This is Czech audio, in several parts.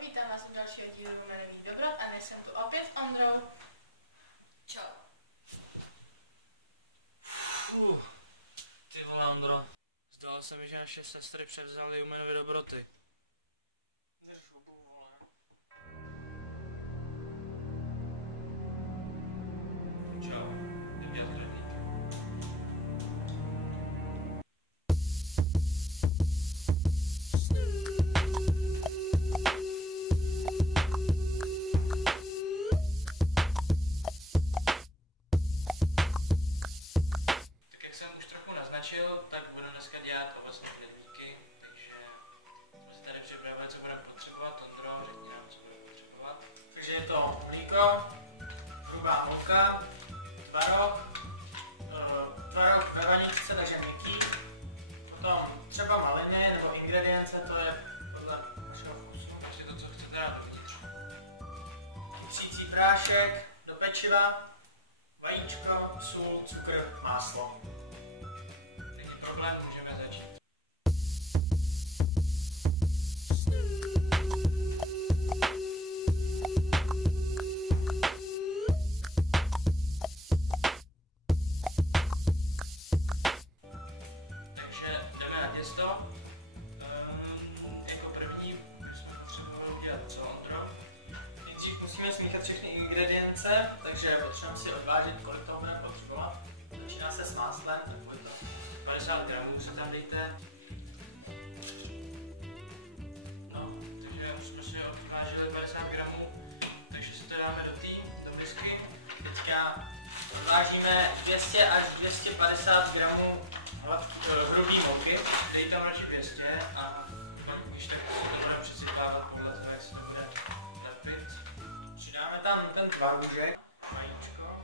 vítám vás u dalšího dílu Jmenových dobrot a dnes jsem tu opět s Ondrou. Čau. Ty vole, Ondro, zdalo se mi, že naše sestry převzaly Jumenovy dobroty. Čau, jdem dělat hledník. Tak jak jsem už trochu naznačil, tak budu dneska dělat ovocné hledníky, takže jsme si tady připravili, co budeme potřebovat. Ondro, řekni nám, co budeme potřebovat. Takže je to mlíko, hrubá mouka, tvaroh ve vaničce, takže měkký, potom třeba maliny nebo ingredience, to je podle našeho vkusu. Prostě to, co chcete dát dovnitř. Psící prášek do pečiva, vajíčko, sůl, cukr, máslo. Není problém, můžeme začít. Takže jdeme na těsto. Jako první bychom potřebovali udělat co, Ondro? Nejdřív musíme smíchat všechny ingredience, takže potřebujeme si odvážit, kolik toho budeme potřebovat. Začíná se s máslem, tak pojď to. 50 gramů se tam dejte. No, takže už jsme si odvážili 50 gramů, takže si to dáme do misky. Teďka odvážíme 200 až 250 gramů hrubý mouky. Dej tam radši 200 a když tak to budeme přisypávat podle toho, jak se to bude lepit. Přidáme tam ten tvarůžek, vajíčko.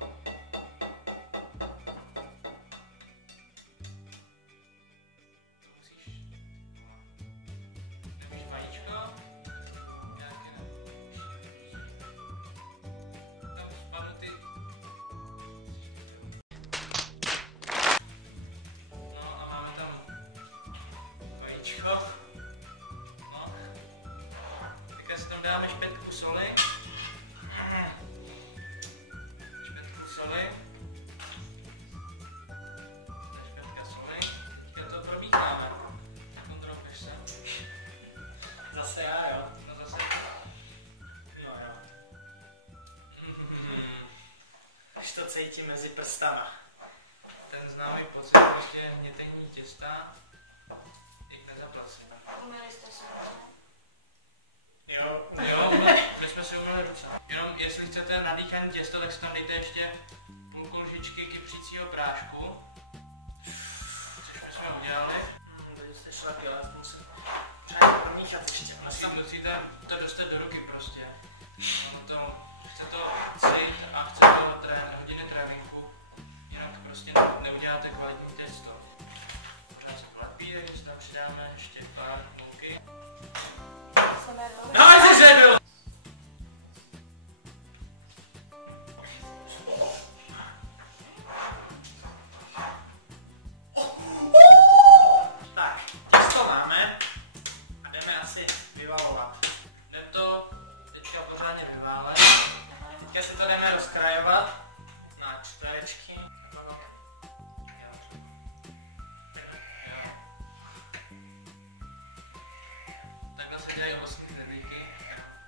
To musíš... Nevíš vajíčko? Nějaké ne. Tam spadnou ty... No a máme tam vajíčko. No. Teďka si tam dáme špetku soli. Špetku soli. Špetka soli. Teďka to probíháme. Kontroluješ se. Zase já, jo. No zase. No jo. Až to cítím mezi prstama. Ten známý pocit prostě hnětení těsta, jak nezaplacíme. Umyli jste se ruce? Jo. Jo, my jsme si umyli ruce. Jenom jestli chcete nadýchané těsto, tak si tam dejte ještě půlku lžičky kypřícího prášku. Což my jsme udělali. Takže jste šlapil, aspoň se třeba promíchat ještě. Asi tam musíte to dostat do ruky prostě. Ono to, chce to cít a chce to hodiny tréninku, jinak prostě neuděláte kvalitní těsto. Pořád se polepí, takže si tam přidáme ještě pár mouky. No, jsi zebil! Tak, těsto máme a jdeme asi vyvalovat. Jdem to teďka pořádně vyválet. Teďka si to jdeme rozkrajovat na čtverečky. Takhle se dělají ovocné hledníky,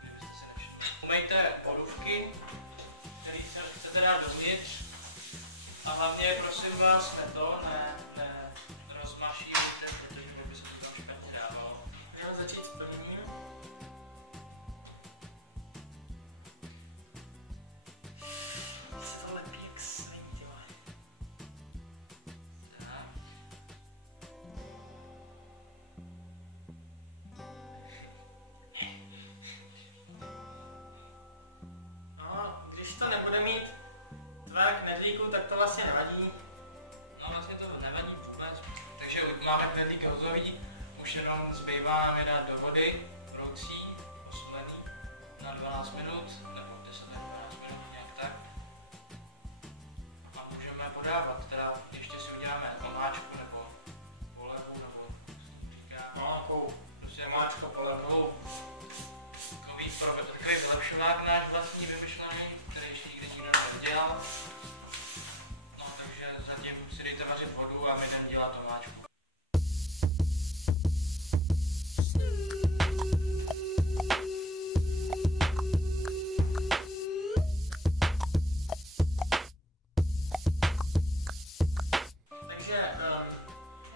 kdybyste si nevšimli. Umejte polůvky, které chcete dát dovnitř. A hlavně prosím vás to rozmašíte, protože by se to tam špatně dávalo. Můžeme začít s prvním. Se to lepí jak sviň, ty vole. Tak. No, když to nebude mít tvar knedlíku, tak to vlastně nevadí. No vlastně to nevadí vůbec. Takže máme knedlík hotový, už jenom zbývá nám je dát do vody, vroucí, oslený na 12 minut, nebo 10 až 12 minut, nějak tak. A můžeme podávat, teda ještě si uděláme omáčku nebo polevu, nebo říká, No, takovou prostě máčko polevu. takový česák náš vlastní vymyšlený, který ještě nikdy nikdo nedělal. No takže zatím si dejte vařit vodu a my jdem dělat tomáčku.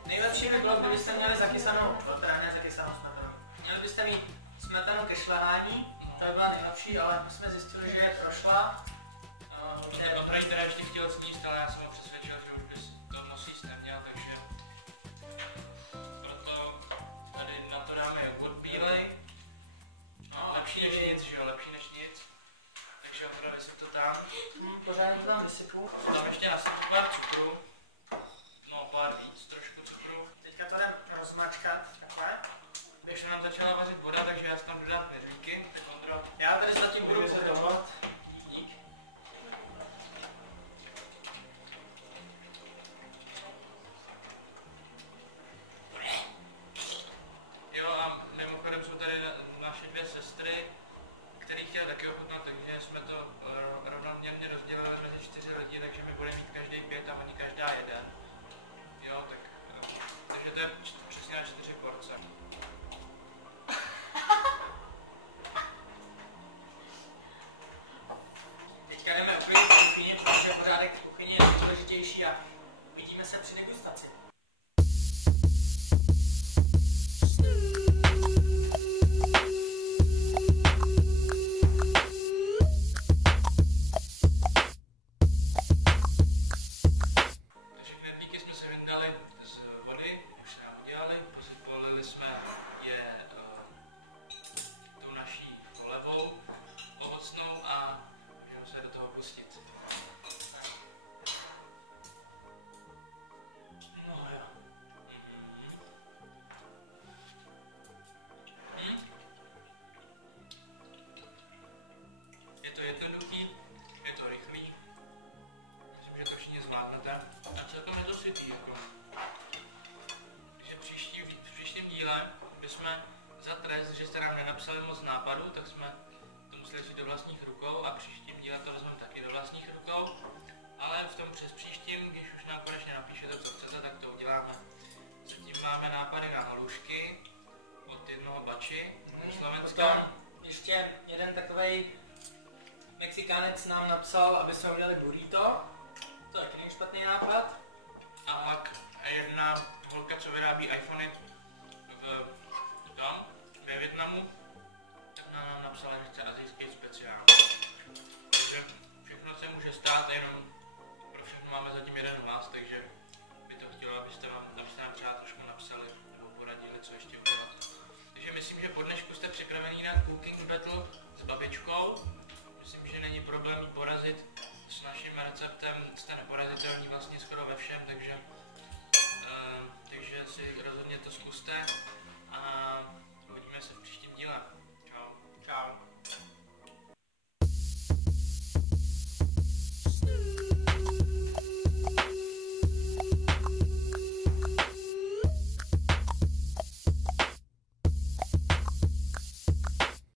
Nejlepší by bylo, kdybyste měli zakysanou, teda ne zakysanou smetanu. Měli byste mít smetanu ke šlehání, to by byla nejlepší, ale my jsme zjistili, že je prošla. No Prej teda ještě chtěl sníst, ale já jsem ho přesvědčil, že už bys to moc jíst neměl, takže proto tady na to dáme jogurt bílej. No, lepší než nic, že jo, lepší než nic. Takže opravdu si to tam. Pořádně to tam vysypu. Tam ještě nasypu pár cukru. No, pár víc, trošku cukru. Teďka to jdem rozmačkat, takhle. Když nám začala vařit voda, takže já si tam dodám knedlíky. Tak Ondro, Já tady zatím budu pokračovat. Dík. Jo a mimochodem jsou tady naše dvě sestry, který chtěl taky ochutnat, takže jsme to rovnoměrně rozdělili mezi 4 lidi, takže my budeme mít každý 5 a oni každá 1. Jo, takže to je přesně na 4 porce. Teďka jdeme uklidit do kuchyně, protože pořádek v kuchyni je nejdůležitější a vidíme se při degustaci. Takže knedlíky jsme se vyndali z vody, už jsme nám udělali, polili jsme je tou naší olevou ovocnou a můžeme se do toho pustit. No jo. Je to jednoduchý, je to rychlý. Myslím, že to všichni zvládnete. A celkem je to sytý, jako. Takže v příštím díle bychom za trest, že jste nám nenapsali moc nápadů, tak jsme to museli vzít do vlastních rukou a příštím díle to vezmeme taky do vlastních rukou. Ale v tom přes příštím, když už nám konečně napíšete, co chcete, tak to uděláme. Zatím máme nápady na halušky od jednoho bači ze Slovenska. Potom ještě jeden takovej Mexikánec nám napsal, aby jsme udělali burrito. To je taky špatný nápad. A pak jedna holka, co vyrábí iPhony ve Vietnamu, tak nám napsala, že chce asijský speciál. Takže všechno se může stát, jenom pro všechno máme zatím jeden hlas, takže by to chtělo, abyste nám třeba trošku napsali nebo poradili, co ještě udělat. Takže myslím, že po dnešku jste připravení na cooking battle s babičkou. Myslím, že není problém jí porazit. S naším receptem jste neporazitelní vlastně skoro ve všem, takže si rozhodně to zkuste.